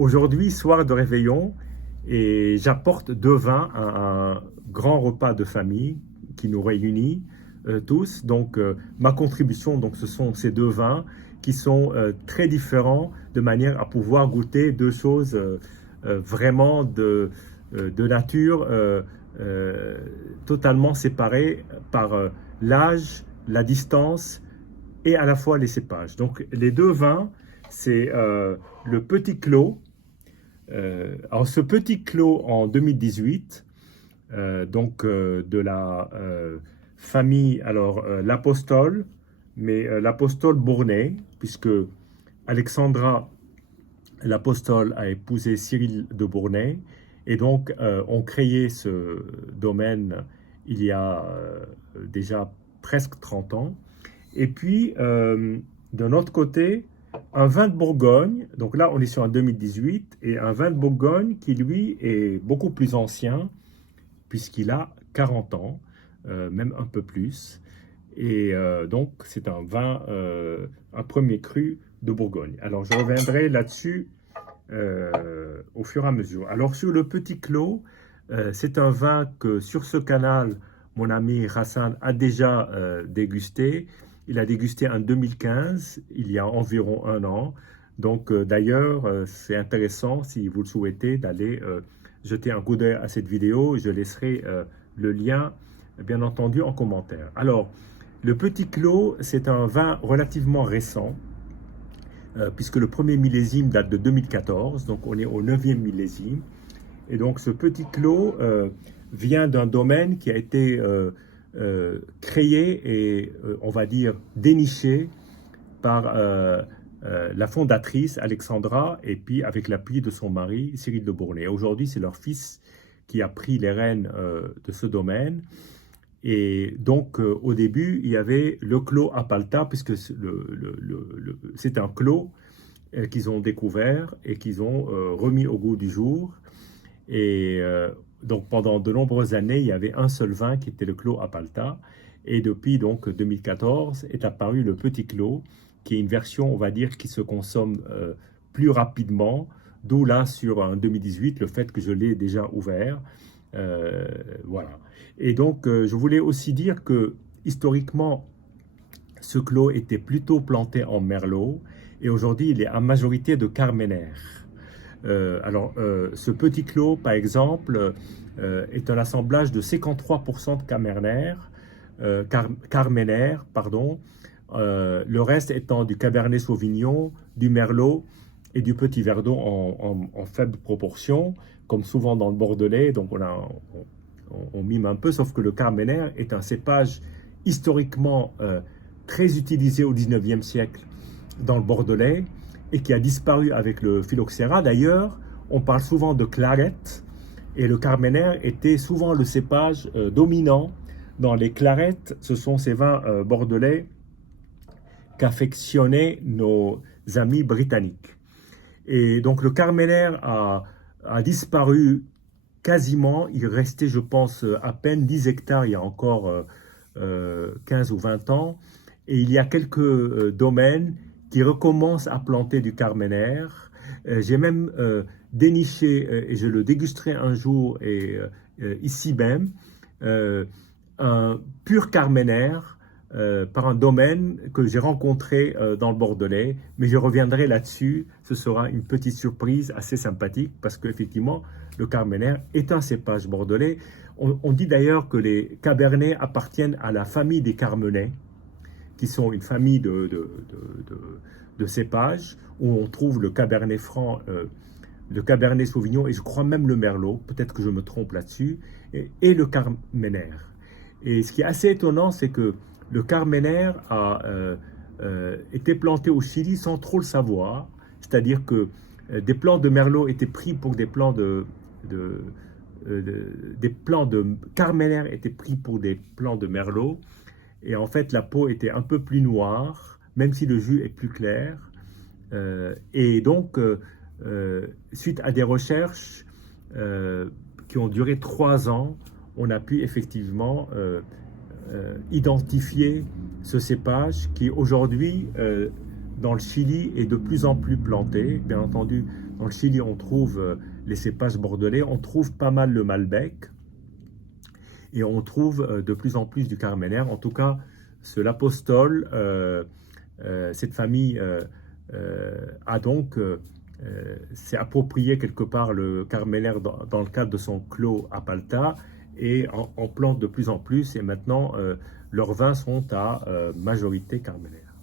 Aujourd'hui, soir de réveillon, et j'apporte deux vins à un grand repas de famille qui nous réunit tous. Donc, ma contribution, donc, ce sont ces deux vins qui sont très différents de manière à pouvoir goûter deux choses vraiment de nature totalement séparées par l'âge, la distance et à la fois les cépages. Donc, les deux vins, c'est le Petit Clos. Alors, ce Petit Clos en 2018, de la famille, alors l'Apostole, mais l'Apostole Bournay, puisque Alexandra l'Apostole a épousé Cyril de Bournay, et donc on créé ce domaine il y a déjà presque 30 ans. Et puis, d'un autre côté, un vin de Bourgogne, donc là on est sur un 2018, et un vin de Bourgogne qui lui est beaucoup plus ancien, puisqu'il a 40 ans, même un peu plus. Et donc c'est un vin, un premier cru de Bourgogne. Alors je reviendrai là-dessus au fur et à mesure. Alors sur le Petit Clos, c'est un vin que sur ce canal, mon ami Hassan a déjà dégusté. Il a dégusté en 2015, il y a environ un an. Donc d'ailleurs, c'est intéressant, si vous le souhaitez, d'aller jeter un coup d'œil à cette vidéo. Je laisserai le lien, bien entendu, en commentaire. Alors, le Petit Clos, c'est un vin relativement récent, puisque le premier millésime date de 2014, donc on est au 9e millésime. Et donc ce Petit Clos vient d'un domaine qui a été créé et, on va dire, déniché par la fondatrice Alexandra, et puis avec l'appui de son mari Cyril de Bournay. Aujourd'hui, c'est leur fils qui a pris les rênes de ce domaine. Et donc, au début, il y avait le clos Apalta, puisque c'est un clos qu'ils ont découvert et qu'ils ont remis au goût du jour. Et donc, pendant de nombreuses années, il y avait un seul vin qui était le clos Apalta. Et depuis donc 2014 est apparu le Petit Clos, qui est une version, on va dire, qui se consomme plus rapidement. D'où là, sur un 2018, le fait que je l'ai déjà ouvert. Voilà. Et donc, je voulais aussi dire que, historiquement, ce clos était plutôt planté en merlot, et aujourd'hui, il est en majorité de carméner. Ce Petit Clos, par exemple, est un assemblage de 53% de carméner, pardon, le reste étant du Cabernet Sauvignon, du Merlot et du Petit Verdot en faible proportion, comme souvent dans le Bordelais. Donc on mime un peu, sauf que le Carméner est un cépage historiquement très utilisé au 19e siècle dans le Bordelais et qui a disparu avec le phylloxéra. D'ailleurs, on parle souvent de clarette, et le Carméner était souvent le cépage dominant dans les clarettes. Ce sont ces vins bordelais qu'affectionnaient nos amis britanniques. Et donc le Carméner a disparu quasiment. Il restait, je pense, à peine 10 hectares il y a encore 15 ou 20 ans. Et il y a quelques domaines qui recommencent à planter du Carméner. J'ai même déniché, et je le dégusterai un jour, et ici même, un pur Carméner par un domaine que j'ai rencontré dans le Bordelais, mais je reviendrai là-dessus. Ce sera une petite surprise assez sympathique, parce qu'effectivement, le Carméner est un cépage bordelais. On dit d'ailleurs que les Cabernets appartiennent à la famille des Carmenets, qui sont une famille de cépages, où on trouve le Cabernet Franc, le Cabernet Sauvignon, et je crois même le Merlot, peut-être que je me trompe là-dessus, et le Carméner. Et ce qui est assez étonnant, c'est que le Carméner a été planté au Chili sans trop le savoir, c'est-à-dire que des plants de Merlot étaient pris pour des plants des plants de Carméner étaient pris pour des plants de Merlot, et en fait la peau était un peu plus noire, même si le jus est plus clair. Et donc, suite à des recherches qui ont duré 3 ans, on a pu effectivement identifier ce cépage qui aujourd'hui, dans le Chili est de plus en plus planté. Bien entendu, dans le Chili, on trouve les cépages bordelais, on trouve pas mal le Malbec et on trouve de plus en plus du Carmenère. En tout cas, l'Apostole, cette famille a donc s'est approprié quelque part le Carmenère dans le cadre de son clos à Palta et en plante de plus en plus. Et maintenant, leurs vins sont à majorité Carmenère.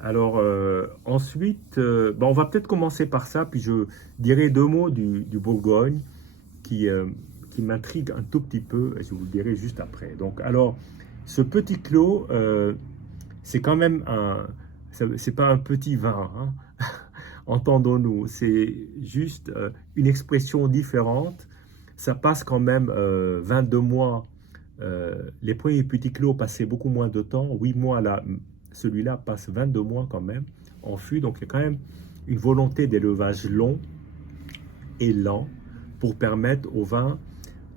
Alors ensuite, on va peut-être commencer par ça, puis je dirai deux mots du Bourgogne qui m'intrigue un tout petit peu, et je vous le dirai juste après. Donc, alors, ce petit clos, c'est quand même c'est pas un petit vin, hein. Entendons-nous, c'est juste une expression différente. Ça passe quand même 22 mois. Les premiers petits clos passaient beaucoup moins de temps, 8 mois là. Celui-là passe 22 mois quand même en fût, donc il y a quand même une volonté d'élevage long et lent pour permettre au vin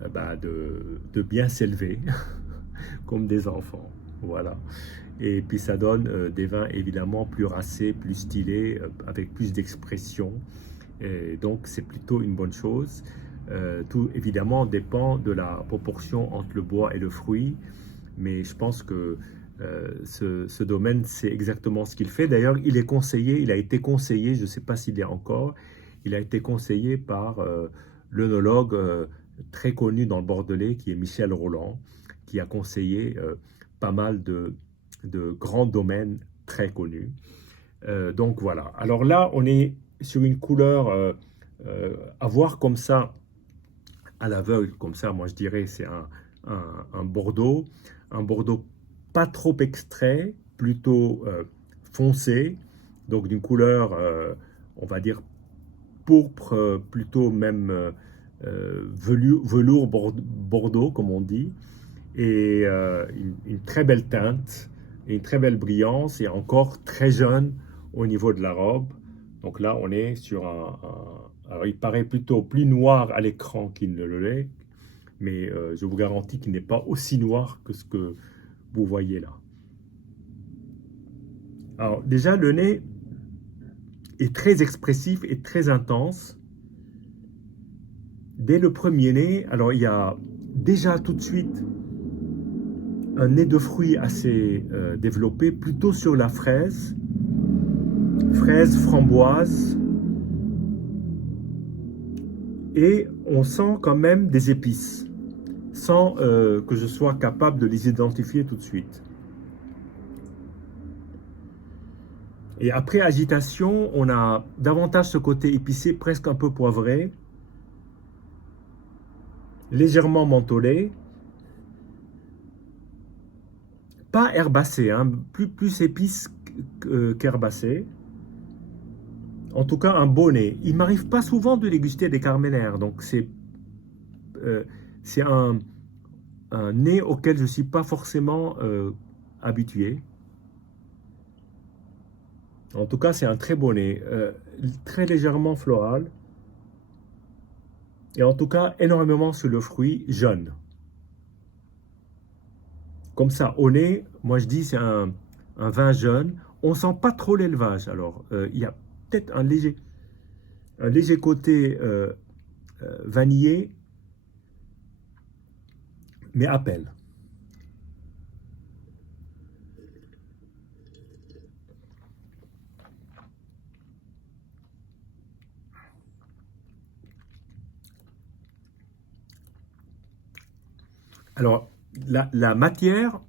de bien s'élever comme des enfants. Voilà. Et puis ça donne des vins évidemment plus racés, plus stylés, avec plus d'expression. Et donc c'est plutôt une bonne chose. Tout évidemment dépend de la proportion entre le bois et le fruit, mais je pense que ce domaine, c'est exactement ce qu'il fait. D'ailleurs, il a été conseillé, je ne sais pas s'il est encore, il a été conseillé par l'œnologue très connu dans le Bordelais, qui est Michel Rolland, qui a conseillé pas mal de grands domaines très connus. Donc voilà. Alors là, on est sur une couleur à voir comme ça, à l'aveugle, comme ça, moi je dirais, c'est un Bordeaux pas trop extrait, plutôt foncé, donc d'une couleur, on va dire, pourpre, plutôt même velours Bordeaux, comme on dit, et une très belle teinte, et une très belle brillance, et encore très jeune au niveau de la robe. Donc là, on est sur alors il paraît plutôt plus noir à l'écran qu'il ne l'est, mais je vous garantis qu'il n'est pas aussi noir que ce que vous voyez là. Alors déjà, le nez est très expressif et très intense. Dès le premier nez, alors il y a déjà tout de suite un nez de fruits assez développé, plutôt sur la fraise, framboise, et on sent quand même des épices, sans que je sois capable de les identifier tout de suite. Et après agitation, on a davantage ce côté épicé, presque un peu poivré, légèrement mentholé, pas herbacé, hein, plus épice qu'herbacé. En tout cas, un beau nez. Il m'arrive pas souvent de déguster des Carmenères, donc c'est un nez auquel je ne suis pas forcément habitué. En tout cas, c'est un très beau nez, très légèrement floral, et en tout cas, énormément sur le fruit, jeune. Comme ça, au nez, moi je dis c'est un vin jeune. On ne sent pas trop l'élevage. Alors, il y a peut-être un léger côté vanillé, mais à peine. Alors, la matière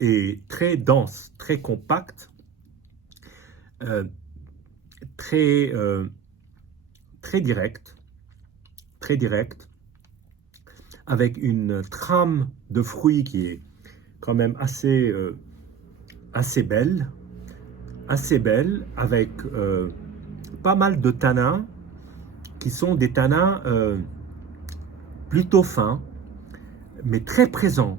est très dense, très compacte, très directe, avec une trame de fruits qui est quand même assez belle, avec pas mal de tanins qui sont des tanins plutôt fins, mais très présents,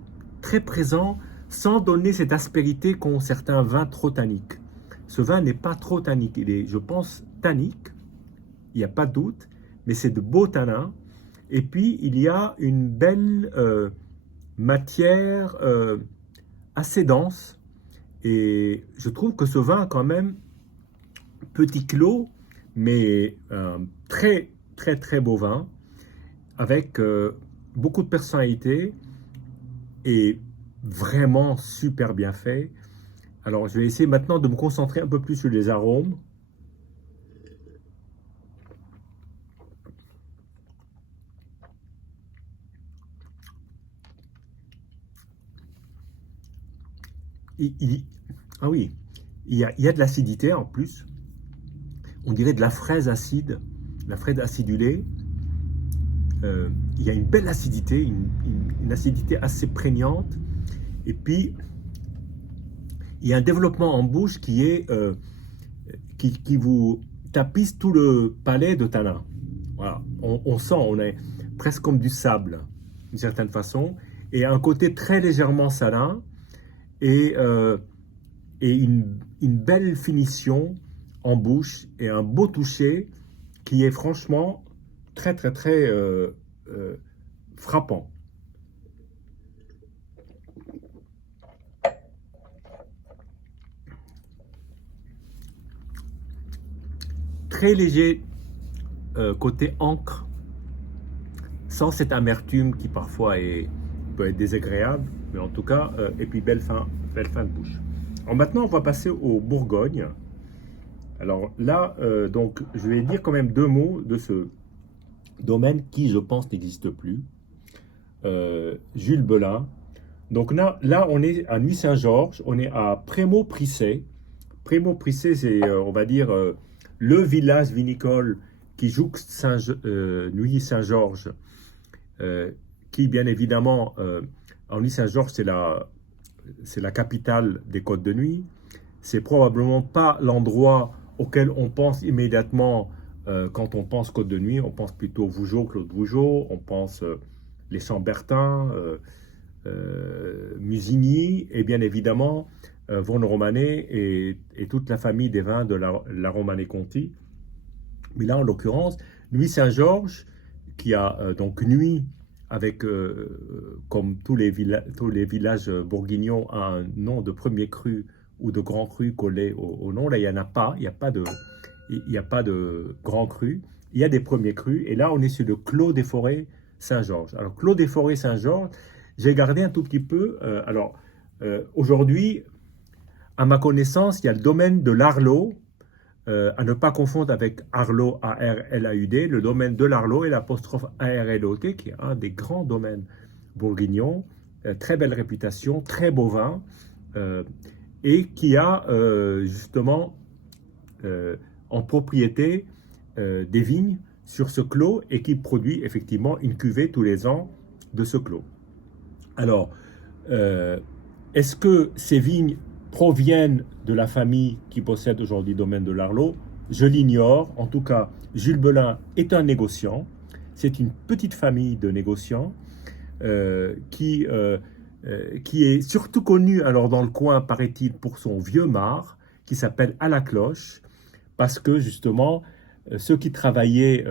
sans donner cette aspérité qu'ont certains vins trop tanniques. Ce vin n'est pas trop tannique, il est, je pense, tannique, il n'y a pas de doute, mais c'est de beaux tanins. Et puis, il y a une belle matière assez dense. Et je trouve que ce vin a quand même petit clos, mais très, très, très beau vin, avec beaucoup de personnalité et vraiment super bien fait. Alors, je vais essayer maintenant de me concentrer un peu plus sur les arômes. Il- ah oui, il y a de l'acidité en plus. On dirait de la fraise acide, la fraise acidulée. Il y a une belle acidité, une acidité assez prégnante. Et puis, il y a un développement en bouche qui vous tapisse tout le palais de tanin. Voilà. On sent, on est presque comme du sable, d'une certaine façon. Et un côté très légèrement salin et, et une belle finition en bouche et un beau toucher qui est franchement très, très, très frappant. Très léger côté encre, sans cette amertume qui parfois peut être désagréable, mais en tout cas, et puis belle fin de bouche. Alors maintenant, on va passer au Bourgogne. Alors là, donc, je vais dire quand même deux mots de ce domaine qui, je pense, n'existe plus. Jules Belin. Donc là, on est à Nuit-Saint-Georges, on est à Prémaux-Prissé. Prémaux-Prissé, c'est, on va dire, le village vinicole qui jouxte Nuit-Saint-Georges, qui, bien évidemment, en Nuit-Saint-Georges, c'est la capitale des Côtes de Nuit. C'est probablement pas l'endroit auquel on pense immédiatement quand on pense Côte de Nuit. On pense plutôt Vougeot, Claude Vougeot, on pense les Chambertin, Musigny, et bien évidemment Vosne-Romanée et toute la famille des vins de la Romanée-Conti. Mais là, en l'occurrence, Nuit-Saint-Georges, qui a donc Nuit avec, comme tous les villages bourguignons, un nom de premier cru ou de grand cru collé au nom. Là, il n'y en a pas, il n'y a pas de grand cru. Il y a des premiers crus. Et là, on est sur le Clos des Forêts Saint-Georges. Alors, Clos des Forêts Saint-Georges, j'ai gardé un tout petit peu. Aujourd'hui, à ma connaissance, il y a le domaine de l'Arlot, à ne pas confondre avec Arlot, A-R-L-A-U-D, le domaine de l'Arlot et l'apostrophe A-R-L-O-T, qui est un des grands domaines bourguignons, très belle réputation, très beau vin, et qui a justement en propriété des vignes sur ce clos et qui produit effectivement une cuvée tous les ans de ce clos. Alors, est-ce que ces vignes proviennent de la famille qui possède aujourd'hui le domaine de l'Arlot? Je l'ignore. En tout cas, Jules Belin est un négociant. C'est une petite famille de négociants qui est surtout connu alors dans le coin, paraît-il, pour son vieux mar qui s'appelle À la Cloche, parce que justement, ceux qui travaillaient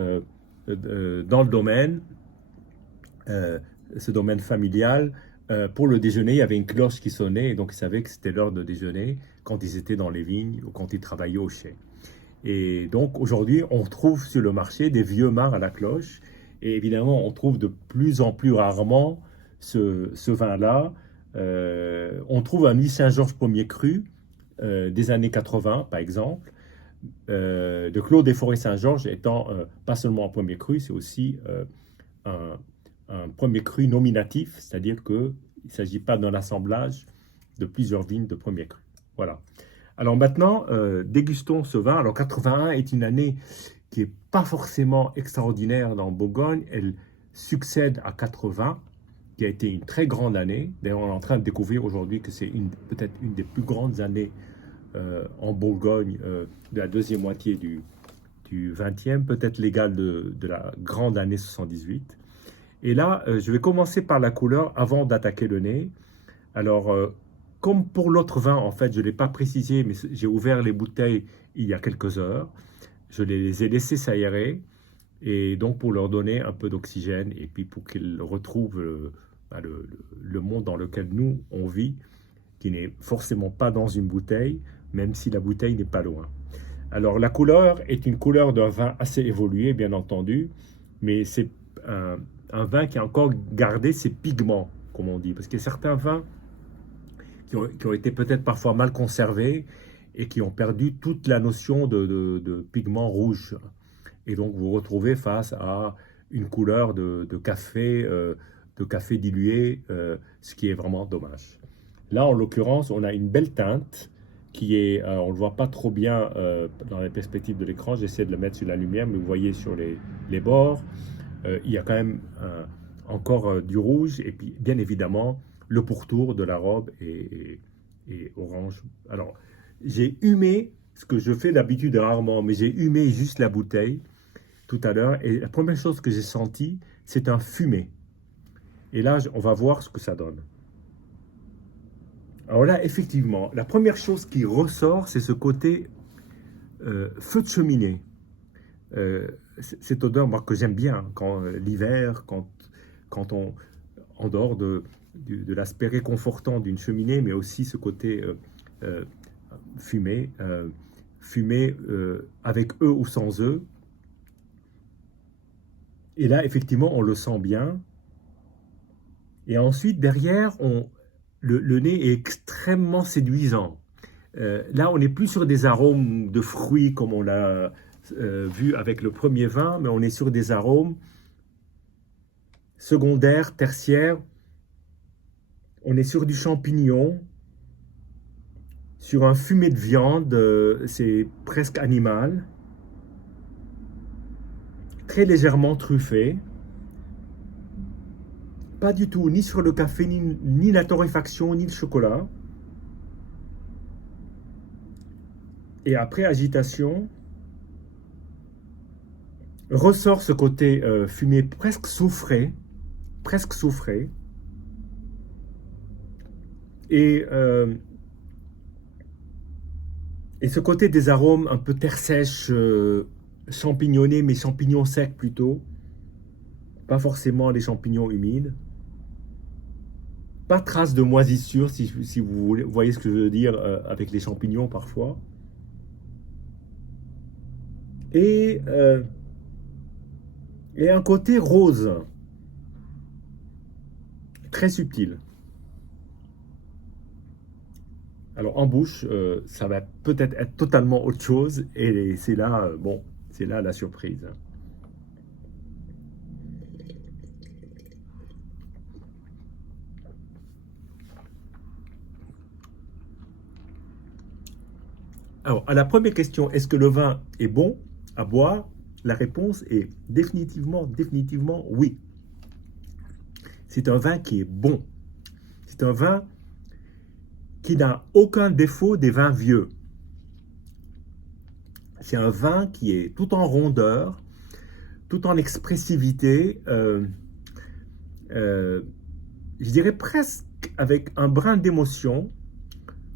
dans le domaine, ce domaine familial, pour le déjeuner, il y avait une cloche qui sonnait, et donc ils savaient que c'était l'heure de déjeuner quand ils étaient dans les vignes ou quand ils travaillaient au chai. Et donc aujourd'hui, on trouve sur le marché des vieux mars à la cloche, et évidemment, on trouve de plus en plus rarement ce vin-là. On trouve un Nuit Saint-Georges premier cru des années 80, par exemple, de Clos des Forêts Saint-Georges étant pas seulement un premier cru, c'est aussi un premier cru nominatif, c'est-à-dire qu'il ne s'agit pas d'un assemblage de plusieurs vignes de premier cru. Voilà. Alors maintenant, dégustons ce vin. Alors 81 est une année qui n'est pas forcément extraordinaire dans Bourgogne. Elle succède à 80, qui a été une très grande année. D'ailleurs, on est en train de découvrir aujourd'hui que c'est peut-être une des plus grandes années en Bourgogne de la deuxième moitié du 20e, peut-être l'égale de la grande année 78. Et là, je vais commencer par la couleur avant d'attaquer le nez. Alors, comme pour l'autre vin, en fait, je ne l'ai pas précisé, mais j'ai ouvert les bouteilles il y a quelques heures. Je les ai laissées s'aérer, et donc pour leur donner un peu d'oxygène, et puis pour qu'ils retrouvent le monde dans lequel nous, on vit, qui n'est forcément pas dans une bouteille, même si la bouteille n'est pas loin. Alors la couleur est une couleur d'un vin assez évolué, bien entendu, mais c'est un vin qui a encore gardé ses pigments, comme on dit, parce qu'il y a certains vins qui ont été peut-être parfois mal conservés et qui ont perdu toute la notion de pigment rouge. Et donc vous vous retrouvez face à une couleur de café dilué, ce qui est vraiment dommage. Là, en l'occurrence, on a une belle teinte qui est, on ne le voit pas trop bien dans les perspectives de l'écran, j'essaie de le mettre sur la lumière, mais vous voyez sur les bords, il y a quand même encore du rouge, et puis bien évidemment, le pourtour de la robe est orange. Alors, j'ai humé, ce que je fais d'habitude rarement, mais j'ai humé juste la bouteille tout à l'heure, et la première chose que j'ai senti, c'est un fumé. Et là, on va voir ce que ça donne. Alors là, effectivement, la première chose qui ressort, c'est ce côté feu de cheminée. Cette odeur, moi, que j'aime bien, quand l'hiver, quand en dehors de l'aspect réconfortant d'une cheminée, mais aussi ce côté euh, fumé, fumé avec eux ou sans eux. Et là, effectivement, on le sent bien. Et ensuite, derrière, le nez est extrêmement séduisant. Là, on n'est plus sur des arômes de fruits comme on l'a vu avec le premier vin, mais on est sur des arômes secondaires, tertiaires. On est sur du champignon, sur un fumé de viande, c'est presque animal, très légèrement truffé. Pas du tout, ni sur le café, ni la torréfaction, ni le chocolat. Et après agitation, ressort ce côté fumé presque soufré, presque soufré. Et, euh, et ce côté des arômes un peu terre sèche, champignonnés, mais champignons secs plutôt. Pas forcément les champignons humides. Pas trace de moisissure, si vous voyez ce que je veux dire avec les champignons parfois. Et, euh, et un côté rose, très subtil. Alors en bouche, ça va peut-être être totalement autre chose, et c'est là, bon, c'est là la surprise. Alors, à la première question, est-ce que le vin est bon à boire? La réponse est définitivement oui. C'est un vin qui est bon. C'est un vin qui n'a aucun défaut des vins vieux. C'est un vin qui est tout en rondeur, tout en expressivité, euh, je dirais presque avec un brin d'émotion.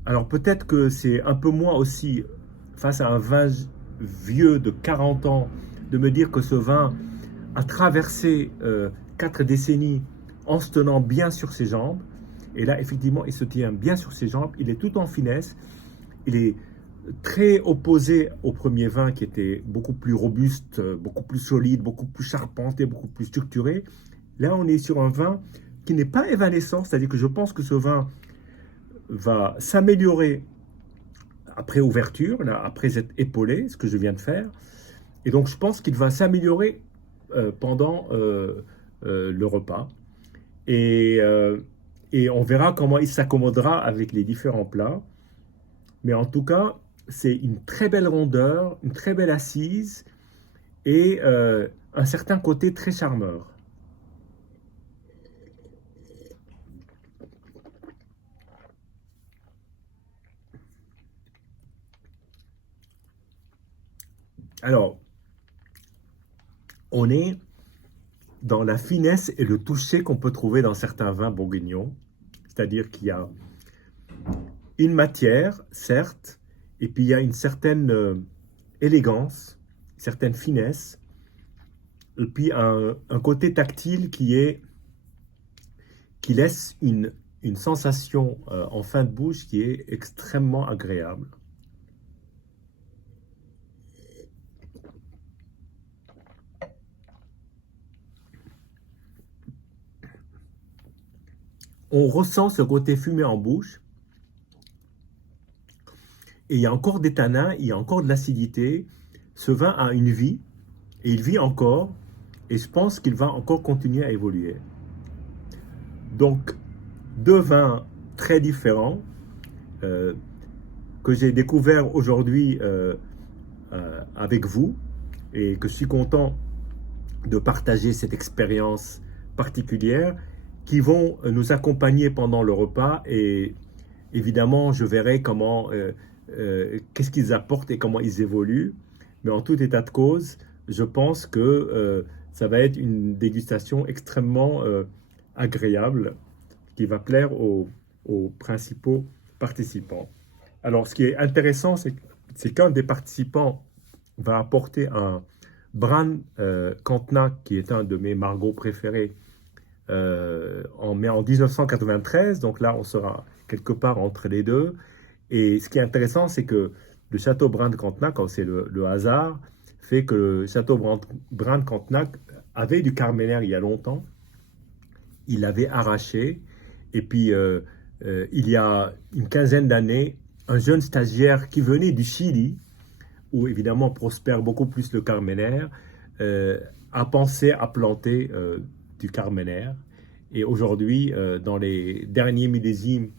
Alors peut-être que c'est un peu moins aussi face à un vin vieux de 40 ans, de me dire que ce vin a traversé 4 décennies en se tenant bien sur ses jambes. Et là, effectivement, il se tient bien sur ses jambes. Il est tout en finesse. Il est très opposé au premier vin qui était beaucoup plus robuste, beaucoup plus solide, beaucoup plus charpenté, beaucoup plus structuré. Là, on est sur un vin qui n'est pas évanescent, c'est-à-dire que je pense que ce vin va s'améliorer après ouverture, là, après être épaulé, ce que je viens de faire. Et donc, je pense qu'il va s'améliorer pendant le repas. Et, euh, et on verra comment il s'accommodera avec les différents plats. Mais en tout cas, c'est une très belle rondeur, une très belle assise et un certain côté très charmeur. Alors, on est dans la finesse et le toucher qu'on peut trouver dans certains vins bourguignons. C'est-à-dire qu'il y a une matière, certes, et puis il y a une certaine élégance, une certaine finesse, et puis un côté tactile qui laisse une sensation en fin de bouche qui est extrêmement agréable. on ressent ce côté fumé en bouche. Et il y a encore des tanins, il y a encore de l'acidité. Ce vin a une vie, et il vit encore, et je pense qu'il va encore continuer à évoluer. Donc, deux vins très différents que j'ai découverts aujourd'hui avec vous, et que je suis content de partager cette expérience particulière, qui vont nous accompagner pendant le repas, et évidemment je verrai comment qu'est-ce qu'ils apportent et comment ils évoluent. Mais en tout état de cause, je pense que ça va être une dégustation extrêmement agréable, qui va plaire aux principaux participants. Alors, ce qui est intéressant, c'est qu'un des participants va apporter un Bran Cantenac, qui est un de mes margots préférés, en 1993. Donc là, on sera quelque part entre les deux. Et ce qui est intéressant, c'est que le château Bran de Cantenac, c'est le hasard, fait que le château Bran de Cantenac avait du Carmenère il y a longtemps. Il l'avait arraché. Et puis, il y a une quinzaine d'années, un jeune stagiaire qui venait du Chili, où évidemment prospère beaucoup plus le Carmenère, a pensé à planter du Carmenère. Et aujourd'hui, dans les derniers millésimes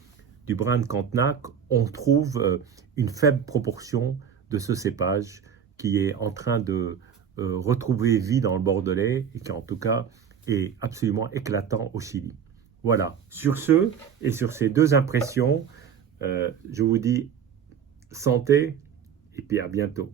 du Bran de Cantenac, on trouve une faible proportion de ce cépage qui est en train de retrouver vie dans le Bordelais, et qui en tout cas est absolument éclatant au Chili. Voilà, sur ce et sur ces deux impressions, je vous dis santé et puis à bientôt.